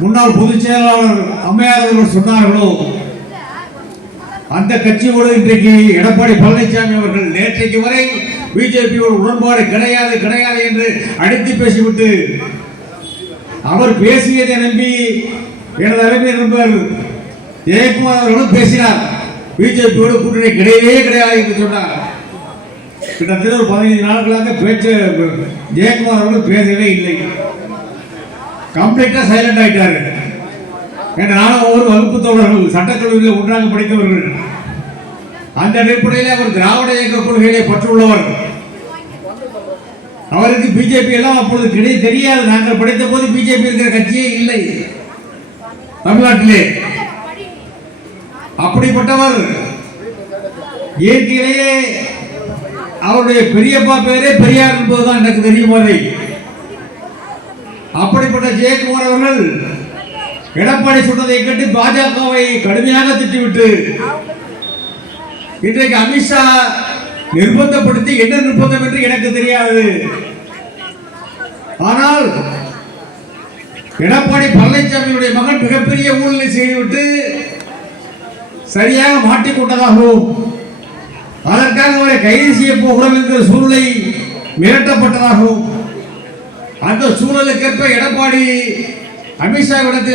முன்னாள் பொதுச் செயலாளர் அம்மையார் அவர்கள் சொன்னார்களோ அந்த கட்சியோடு இன்றைக்கு எடப்பாடி பழனிசாமி அவர்கள் நேற்றைக்கு வரை பிஜேபியோட உடன்பாடு கிடையாது கிடையாது என்று அடித்து பேசிவிட்டு அவர் பேசியதை நம்பி எனது அருமை நண்பர் ஜெயக்குமார் அவர்களும் பேசினார். பிஜேபியோட கூட்டணி கிடையவே கிடையாது என்று சொன்னார். கிட்டத்தட்ட ஒரு 15 நாட்களாக பேச்சு ஜெயக்குமார் அவர்கள் பேசவே இல்லை. கம்ப்ளீட்டா சைலண்ட் ஆயிட்டாரு. நானும் ஒவ்வொரு வகுப்பு தோழர்கள் சட்டக்கல்லூரியில் ஒன்றாக படித்தவர்கள். அந்த அடிப்படையில் அவர் திராவிட இயக்க கொள்கைகளை பற்றுள்ளவர். அவருக்கு பிஜேபி எல்லாம் அப்பொழுது தெரியாது. நாங்கள் படித்த போது பிஜேபி இருக்கிற கட்சியே இல்லை தமிழ்நாட்டிலே. அப்படிப்பட்டவர் இயற்கையிலேயே அவருடைய பெரியப்பா பேரே பெரியார் என்பதுதான் எனக்கு தெரியும். வரை அப்படிப்பட்ட ஜெயக்குமார் அவர்கள் எடப்பாடி சொன்னதை கேட்டு பாஜகவை கடுமையாக திட்டிவிட்டு இன்றைக்கு அமித்ஷா நிர்பந்தப்படுத்தி என்ன நிர்பந்தம் என்று எனக்கு தெரியாது. ஆனால் எடப்பாடி பழனிசாமியுடைய மகன் மிகப்பெரிய ஊழலை செய்துவிட்டு சரியாக மாட்டிக்கொண்டதாகவும் அதற்காக அவரை கைது செய்ய போகிறோம் என்ற சூழ்நிலை மிரட்டப்பட்டதாகவும் அந்த சூழலுக்கேற்ப எடப்பாடி அமித்ஷாவிடத்தில்